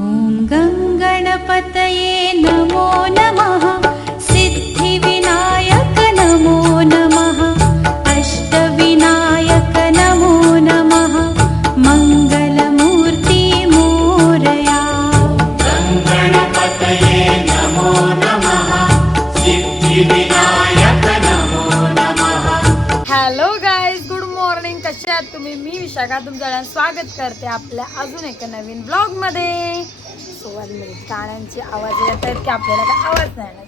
ॐ गणपतये नमो नमः सिद्धिविनायक नमो नमः अष्टविनायक नमो नमः मंगलमूर्ति मोरया गणपतये नमो नमः सिद्धिविनायक नमो नमः। Hello guys, good morning. कसे आहात तुम्ही? मी विशाखा तुमचं स्वागत करते आपल्या अजून एका नवीन ब्लॉग मध्ये. सोबत गाण्यांचे आवाज येत आहेत की आपल्याला काय आवाज नाही येणार.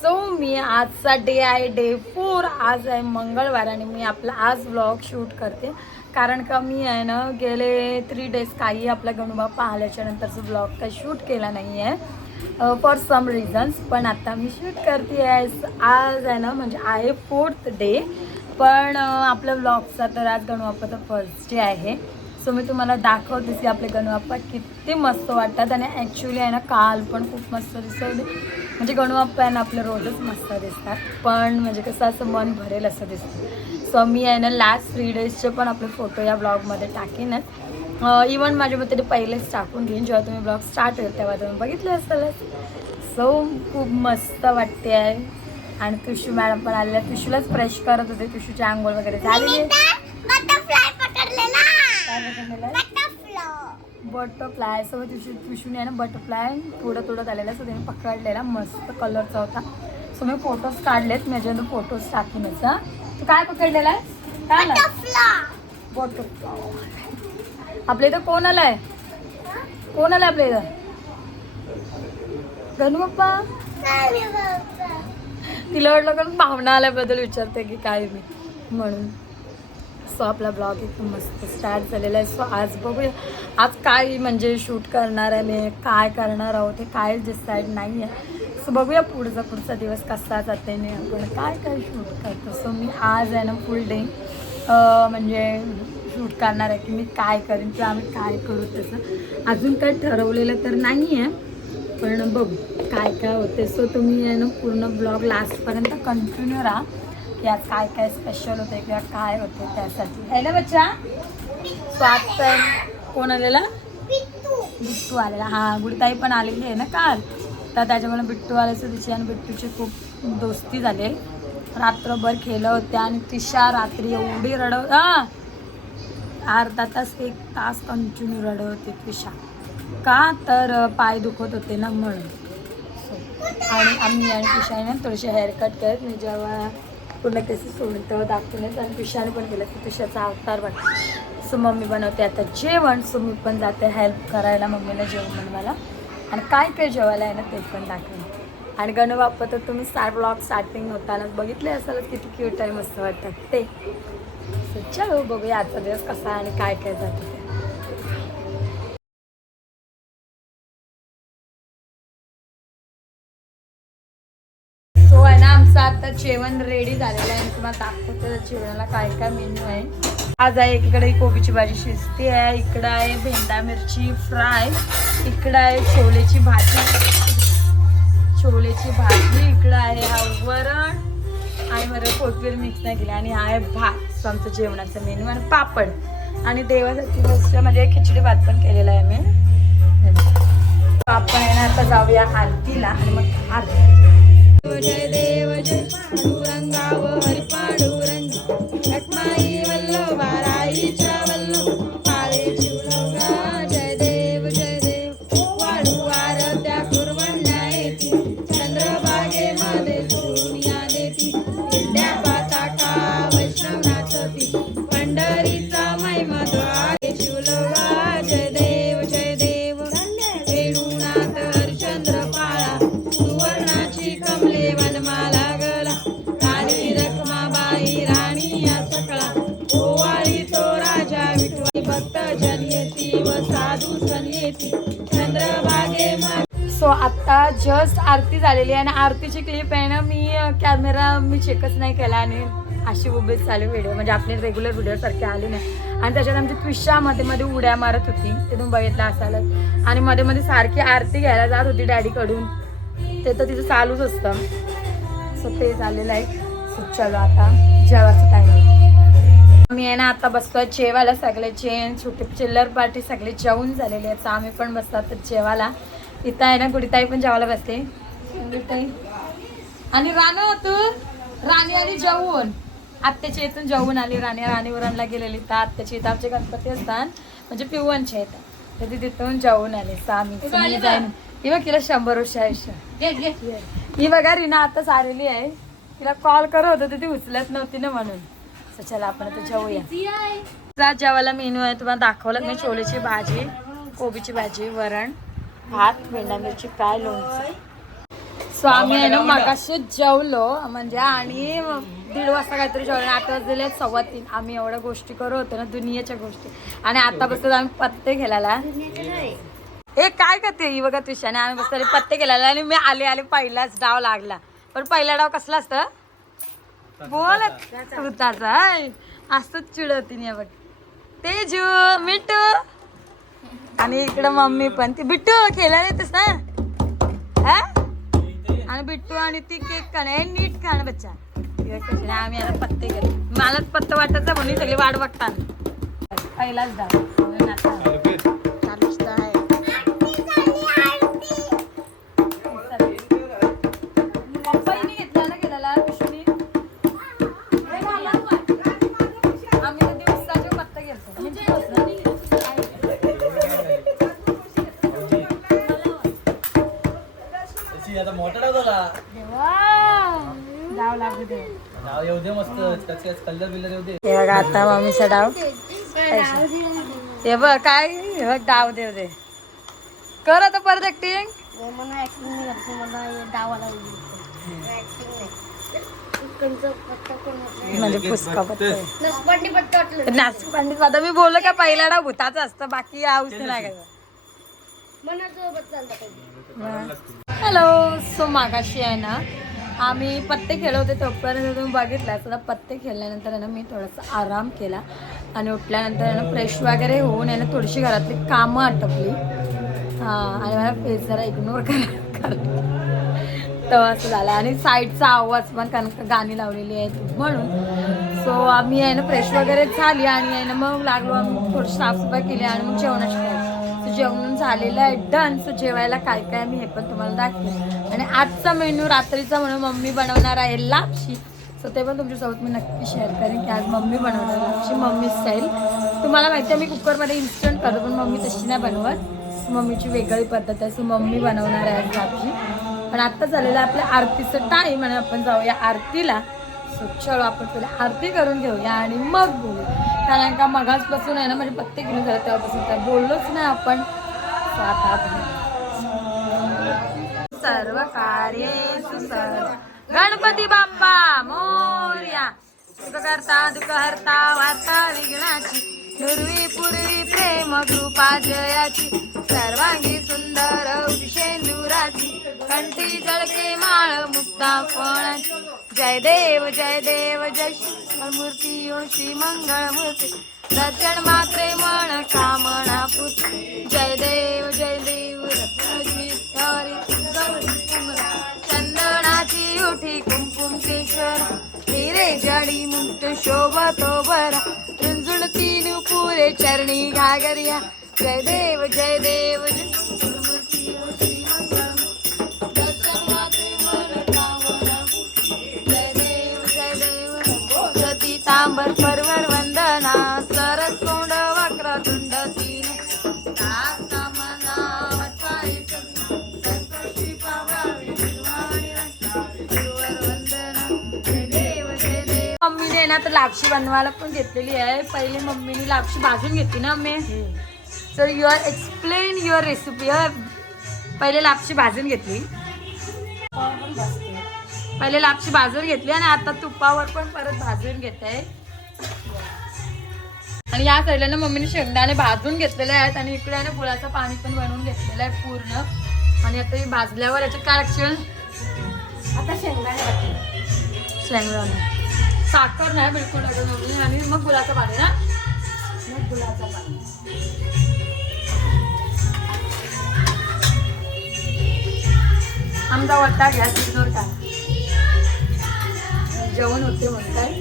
सो मी आजचा डे आहे डे 4. आज आहे मंगळवार आणि मी आपला आज ब्लॉग शूट करते कारण का मी आहे ना गेले 3 डेज काही आपला गणूबाप्पा आल्याच्या नंतरचा ब्लॉग काही शूट केला नाही आहे फॉर सम रिझन्स. पण आता मी शूट करते आहे. आज आहे ना म्हणजे आहे 4th डे. पण आपल्या ब्लॉगचा तर आज गणूबाप्पाचा फर्स्ट डे आहे. सो मी तुम्हाला दाखवते की आपले गणूबाप्पा किती मस्त वाटतात. आणि ॲक्च्युली आहे ना काल पण खूप मस्त दिसत. म्हणजे गणूबाप्पा आहे ना आपले रोजच मस्त दिसतात पण म्हणजे कसं असं मन भरेल असं दिसतं. सो मी आहे ना लास्ट 3 डेजचे पण आपले फोटो या ब्लॉगमध्ये टाकेनच. इवन माझ्या मते ते पहिलेच टाकून घेईन जेव्हा तुम्ही ब्लॉग स्टार्ट होईल तेव्हा तुम्ही बघितले असेलच. सो खूप मस्त वाटते आहे. आणि तुषू मॅडम पण आलेल्या. तुषूलाच फ्रेश करत होते. तुषूची आंघोळ वगैरे झालेली. बटरफ्लाय सो तुषूने आहे ना बटरफ्लाय थोडं झालेला. सो त्याने पकडलेला मस्त कलरचा होता. सो मी फोटोज काढलेत. मी याच्यानंतर फोटोज टाकूनच. तू काय पकडलेला आहे? काय बटरफ्लाय. आपल्या इथं कोण आलाय? कोण आलाय आपल्या इथं? गणूबाप्पा. तिला वाटलं कारण भावना आल्याबद्दल विचारते की काय मी म्हणून. सो आपला ब्लॉग एकदम मस्त स्टार्ट झालेला आहे. सो आज बघूया आज काय म्हणजे शूट करणार आहे मी, काय करणार आहोत हे काय डिसाईड नाही आहे. सो बघूया पुढचा दिवस कसा जाते नाही आपण काय शूट करतो. सो मी आज आहे ना फुल डे म्हणजे शूट करणार आहे की मी काय करेन किंवा आम्ही काय करू. तसं अजून काही ठरवलेलं तर नाही आहे पण बघू काय होते. सो तुम्ही आहे ना पूर्ण ब्लॉग लास्टपर्यंत कंटिन्यू राहा की आज काय स्पेशल होते किंवा काय होते त्यासाठी आहे ना बच्चा. सो आता कोण आलेला? बिट्टू आलेला. हां गुडताई पण आलेली आहे ना काल. तर त्याच्यामुळे बिट्टू आल्याचं तिची आणि बिट्टूची खूप दोस्ती झाली. रात्रभर खेळलं होते आणि तिशा रात्री एवढी रडव अर्धा तास 1 तास कंटिन्यू रडत होते तिशा. का तर पाय दुखत होते ना म्हणून. आणि आम्ही आणि पिशाने थोडेसे हेअरकट करत. मी जेव्हा पूर्ण केसेस सोडून तेव्हा दाखवून येत आणि पिशाने पण केलं की पिशाचा अवतार वाटतो. सो मम्मी बनवते आता जेवण. सो मी पण जाते हेल्प करायला मम्मीला जेवण बनवायला. आणि काय जेवायला आहे ना ते पण दाखवेन. आणि गणूबाप्पा तर तुम्ही ब्लॉग स्टार्टिंग होतानाच बघितले असाल किती क्यूट आहे मस्त वाटतात ते. सो चलो बघूया आजचा दिवस कसा आणि काय जातं ते. सो आहे ना आमचं आता जेवण रेडी झालेलं आहे. तुम्हाला दाखवते जेवणाला काय मेन्यू आहे. आज आहे एकीकडे कोबीची भाजी शिजते आहे, इकडं आहे भेंडा मिरची फ्राय, इकडं आहे छोलेची भाजी, इकडं आहे हा वरण आणि वरण कोथिंबीर मिक्स नाही केली आणि हा आहे भात. सो आमचं जेवणाचा मेन्यू आणि पापड. आणि देवासाठी मस्त म्हणजे खिचडी भात पण केलेला आहे मी. आपण आहे ना आता जाऊया आरतीला आणि मग आरती. जय देव जय पांडुरंगाव हरी पांडुरंग लक्ष्मी वल्लभाराईच्या वल्लभ काळे शिवलंगा. जय देव वाढू आरत्या कुर्वण्या येती चंद्रभागेमध्ये सोनिया देती विद्या पाताका वैष्णव नाचती पंढरीचा महिमा द्वारे शिवलंगा. जय देव वेणुनाथ हरिश्चंद्र पाळा सुवर्णाची कमले वनमाला गला राणी रखमाबाई राणी या सकळा ओवाळी तो राजा विठ्ठल भक्त जन येती व साधू सन येती चंद्रभागे. सो आता जस्ट आरती झालेली आहे आणि आरतीची क्लिप आहे ना मी कॅमेरा चेकच नाही केला आणि अशी उभीच चालू व्हिडिओ म्हणजे आपले रेग्युलर व्हिडिओ सारखे आले नाही. आणि त्याच्यात आमची त्विषा मध्ये उड्या मारत होती ते तुम्ही बघितलं असालच. आणि मध्ये सारखी आरती घ्यायला जात होती डॅडीकडून. ते तर तिचं चालूच असतं. सो ते झालेलं आहे. सो चलो आता जेवायचं टाईम. आम्ही आहे ना आता बसतोय जेवायला. सगळे सुट्टी चिल्लर पार्टी सगळे जेवून झालेले आहेत. आम्ही पण बसतो आता जेवायला. इथं आहे ना गुडीताई पण जेवायला बसते. गुडीताई आणि राणी आली जेवून. आत्याच्या इथून जेवून आली राणी. राणीवरणला गेलेली. तर आत्याच्या इथं आमचे गणपती असतात म्हणजे पिवणचे येतात. तर ती तिथून जेवून आले. आम्ही जाईन. ही बघ तिला 100 वर्ष आयुष्य. ही बघा रीना आताच आलेली आहे. तिला कॉल करत होते ती उचलत नव्हती ना म्हणून. चला आपण आता जेवूया. जेवायला मेनू आहे तुम्हाला दाखवलं मी. छोलेची भाजी, कोबीची भाजी, वरण, भात, भेंडा मिरची फ्राय, लोणचं. सो आम्ही आहे ना मगाशी जेवलो म्हणजे आणि 1:30 वाजता काहीतरी जेवलो. 8 वाजले 3:15. आम्ही एवढ्या गोष्टी करत होतो ना दुनियेच्या गोष्टी. आणि आता बसतो आम्ही पत्ते खेळायला. हे काय करते ही बघा तुझ्याने. आम्ही बसतो पत्ते खेळायला आणि मी आले पहिलाच डाव लागला. पण पहिला डाव कसला असतं बोल भूताचा असतच चिडवती बघ. तेजू मिठू आणि इकडं मम्मी पण. ती बिट्टू खेळायला येतेस ना हा. आणि बिट्टू आणि ती केक खाणे नीट खाणं बच्चा. आम्ही आता पत्ते केले. मलाच पत्ता वाटायचा म्हणून सगळी वाट बघतात. पहिलाच डाव आता मम्मीचा डाव. हे बघ काय डाव देव दे कर आता परत ऍक्टिंग. म्हणजे पुष्का नाचपंडित. आता मी बोललो का पहिला डाव भूताचा असतं बाकी औषध नाही का. हॅलो. सो मागाशी आहे ना आम्ही पत्ते खेळत होते तोपर्यंत तुम्ही बघितला. तर पत्ते खेळल्यानंतर आहे ना मी थोडासा आराम केला आणि उठल्यानंतर आहे ना फ्रेश वगैरे होऊन आहे ना थोडीशी घरातली कामं आटपली. हां आणि मला फेस जरा इग्नोर करतो तर असं झालं. आणि साईडचा आवाज पण कारण का गाणी लावलेली आहेत म्हणून. सो आम्ही आहे ना फ्रेश वगैरे झाली आणि आहे ना मग लागलो आम्ही थोडी साफसफाई केली आणि मग जेवणाची तयारी. जेवण झालेलं आहे डन. सो जेवायला काय काय मी हे पण तुम्हाला दाखवेन. आणि आजचा मेन्यू रात्रीचा म्हणून मम्मी बनवणार आहे लापशी. सो ते पण तुमच्यासोबत मी नक्की शेअर करेन की आज मम्मी बनवणार लापशी मम्मी स्टाईल. तुम्हाला माहिती आहे मी कुकरमध्ये इन्स्टंट करतो पण मम्मी तशी नाही बनवत. मम्मीची वेगळी पद्धत आहे. सो मम्मी बनवणार आहे आज लापशी. पण आत्ता झालेलं आपल्या आरतीचं टाईम आणि आपण जाऊया आरतीला. सो चलो आपण पहिले आरती करून घेऊया आणि मग बोलू. कारण का मगाचपासून आहे ना म्हणजे पत्ते घेऊन झालं तेव्हापासून काय बोललोच नाही आपण. सर्व कार्ये गणपती बाप्पा मोरया. सुख करता दुःख हरता वार्ता विघ्नाची. पूर्वी पूर्वी प्रेम कृपा जयाची. सर्वांगी सुंदर शेंदुराची. कंठी जळके माळ मुक्ता फळाची. जय देव जय मूर्ती योशी मंगळ मूर्ती. दर्शन मात्रे मन कामना पुत्री. जय देव रत्नाची चंदनाची उठी कुंकुम केशर. हिरे जडी मुक्त शोभतो बरा. रुंजुळ तीन पुरे चरणी घागरिया. जय देव मूर्ती योशी मंगळ. दर्शन मात्रे मन कामना पुत्री. जय देव सती तांबर परवर वंदना. सरस कोंड वक्रतुंड तीन. मम्मीने ना तर लापशी बनवायला पण घेतलेली आहे. पहिले मम्मीने लापशी भाजून घेतली ना मी. Sir explain your recipe. पहिले लापशी भाजून घेतली. पहिले लापशी भाजून घेतली आणि आता तुपावर पण परत भाजून घेते. आणि या साईडला ना मम्मीने शेंगदाणे भाजून घेतलेले आहेत आणि इकडे आहे ना गुळाचं पाणी पण बनवून घेतलेलं आहे पूर्ण. आणि आता हे भाजल्यावर याच्यात काय टाकशील आता शेंगदाणे साखर नाही बिलकुल टाकून. आणि मग गुळाचं पाणी ना मग गुळाचं पाणी. आमचा वट्टा गॅस इग्नोर का जेवण होते म्हणताय.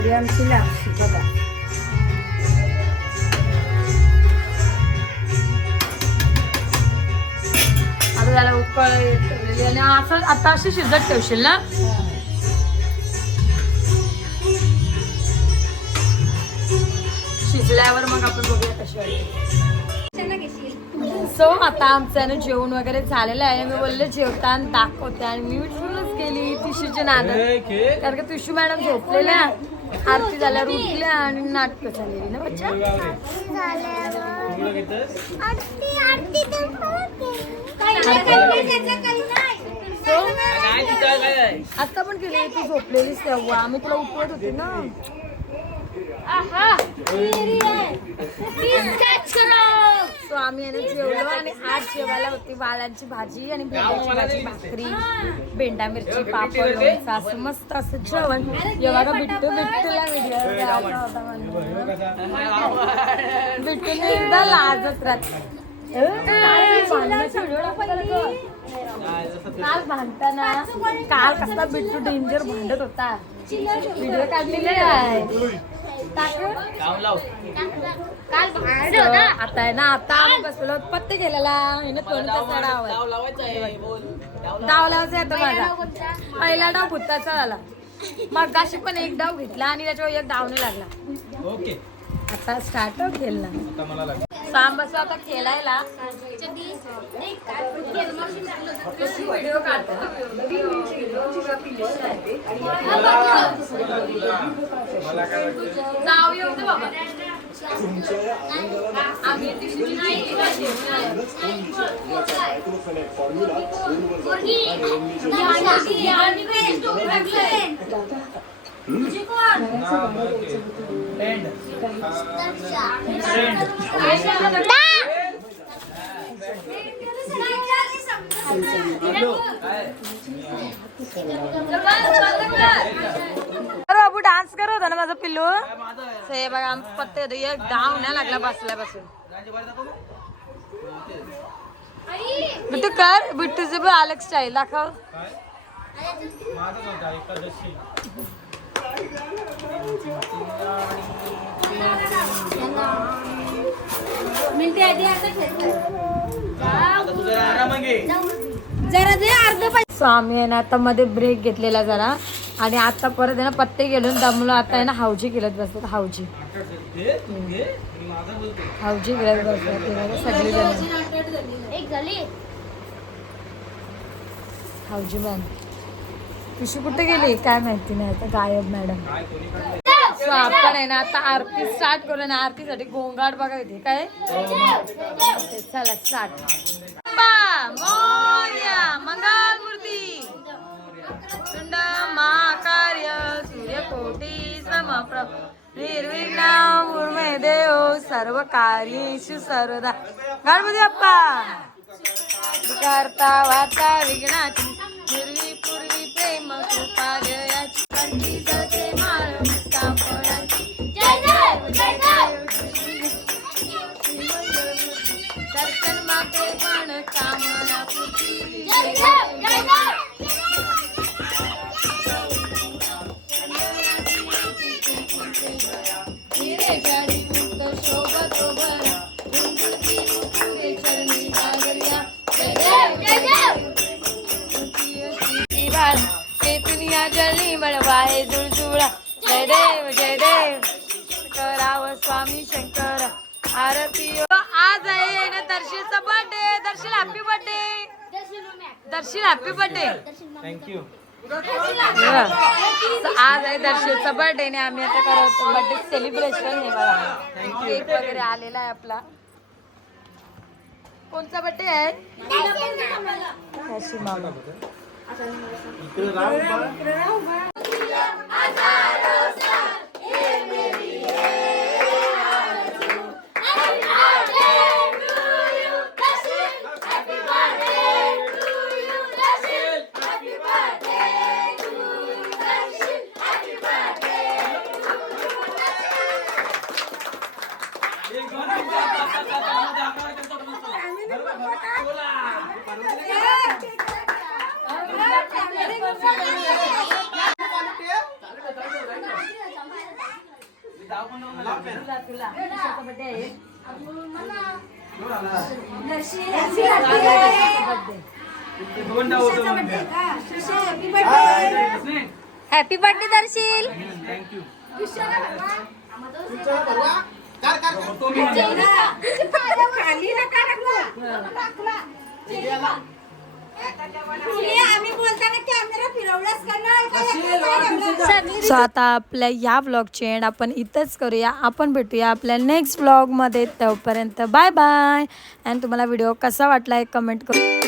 झालेली आमची लापशी बघा. आता त्याला उकळ ठेवलेली आणि असं आता अशी शिजत ठेवशील ना. शिजल्यावर मग आपण बघूया कशी वाटते. सो आता आमचं जेवण वगैरे झालेलं आहे. मी बोलले जेवताना दाखवते आणि मी विसरूनच गेली टिशूच्या नादात, कारण का टिशू मॅडम झोपलेल्या, आरती झाल्यावर उठल्या आणि नाटक झालेली ना बच्चा. आता पण केली तू झोपलेलीस तेव्हा, आम्ही तुला उठवत होते ना. सो आम्ही याने जेवलो आणि आज जेवायला होती वालांची भाजी आणि भेंड्याची भाजी, भाकरी, भेंडा मिरची, पापड, लोणचं, असं मस्त असं जेवण. जेव्हा का बिट्टूला व्हिडिओ होता बिट्टूने एकदा लाजत राहते. काल भांडताना, काल कसला बिट्टू डेंजर भांडत होता, व्हिडिओ काढलेले आहे. आता आहे ना, आता आम्ही बसलो पत्ते गेलेला डाव लावायचा येतो माझा. पहिला डाव भुताचा झाला, मग अशी पण एक डाव घेतला आणि त्याच्यावर एक डाव नाही लागला. आता स्टार्ट केला सांब बसला आता खेळायला. व्हिडिओ काढतो नाव येऊ दे बाबा. बाबू डान्स करत होता ना माझा पिल्लू. हे बघा पत्ते एक डाव नाही लागला बसल्यापासून. बिट्टू कर, बिट्टूचे पण अलग स्टाईल दाखव. सो आम्ही आहे ना आता मध्ये ब्रेक घेतलेला जरा आणि आता परत आहे ना पत्ते गेलो दमलो. आता आहे ना हावजी खेळत बसतात. हावजी खेळत बसतात सगळी जण. हावजी मॅन पिशू कुठे गेली काय माहिती नाही, आता गायब मॅडम. सो आपण आहे ना आता आरती स्टार्ट करू ना. आरतीसाठी गोंगाट बघा इथे काय. चला स्टार्ट. मोरया मंगलमूर्ती तुंड महाकार्य सूर्यकोटी समप्रभ निर्विघ्नं कुर्मे देव सर्व कार्येषु सर्वदा. गणपती बाप्पा करता वार्ता विघ्नाची पूर्वी पूर्वी प्रेम कृपा जयाची कंठी सते माळ मुक्ता फळाची. दर्शन माते पण कामना पूर्ती. हिरे गाडी मुक्त शोभतो भरा हिंदुती मुकुरे चरणी जागर्या. दुनिया जली बळवाय जुळजुळा. जय देव करावं स्वामी शंकर आरती. आज आहे ना दर्शीचा birthday. Darshil happy birthday. Darshil happy birthday. Thank you. आज आहे दर्शीचा बर्थडे ने आम्ही आता करतो बर्थडे सेलिब्रेशन. हे बघा केक वगैरे आलेला आहे आपला. कोणता बर्थडे आहे. मामा तुला कशाचा birthday आहे? Happy birthday Darsheel. आम्ही बोलताना कॅमेरा फिरवलाच का नाही? सो आता आपल्या या व्लॉगची एंड आपण इथंच करूया. आपण भेटूया आपल्या नेक्स्ट व्लॉगमध्ये. तोपर्यंत बाय बाय. अँड तुम्हाला व्हिडिओ कसा वाटला एक कमेंट करू.